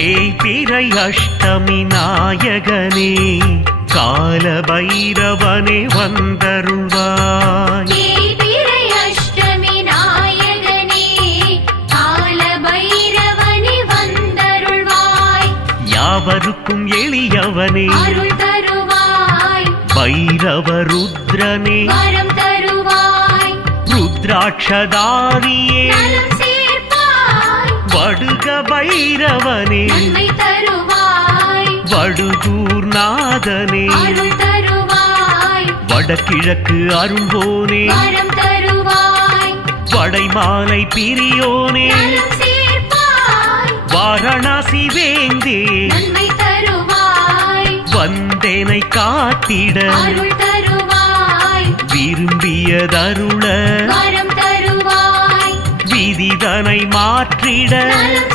தேய்பிறை அஷ்டமி நாயகனே கால பைரவனே வந்தருள்வாய். தேய்பிறை அஷ்டமி நாயகனே கால பைரவனே வந்தருள்வாய். யாவருக்கும் எளியவனே அருள் தருவாய். பைரவ ருத்ரனே வரம் தருவாய். ருத்ராட்சதாரியே நலம் சேர்ப்பாய். வடுக பைரவனே நன்மை தருவாய். வடுகூர் நாதனே அருள் தருவாய். வடகிழக்கு அருள்வோனே வரம் தருவாய். வடைமாலை பிரியோனே நலம் சேர்ப்பாய். வாரணாசி வேந்தே நன்மை தருவாய். வந்தேனை காத்திட அருள் தருவாய். விரும்பியதருள வரம் தருவாய். விதிதனை மாற்றிட நலம்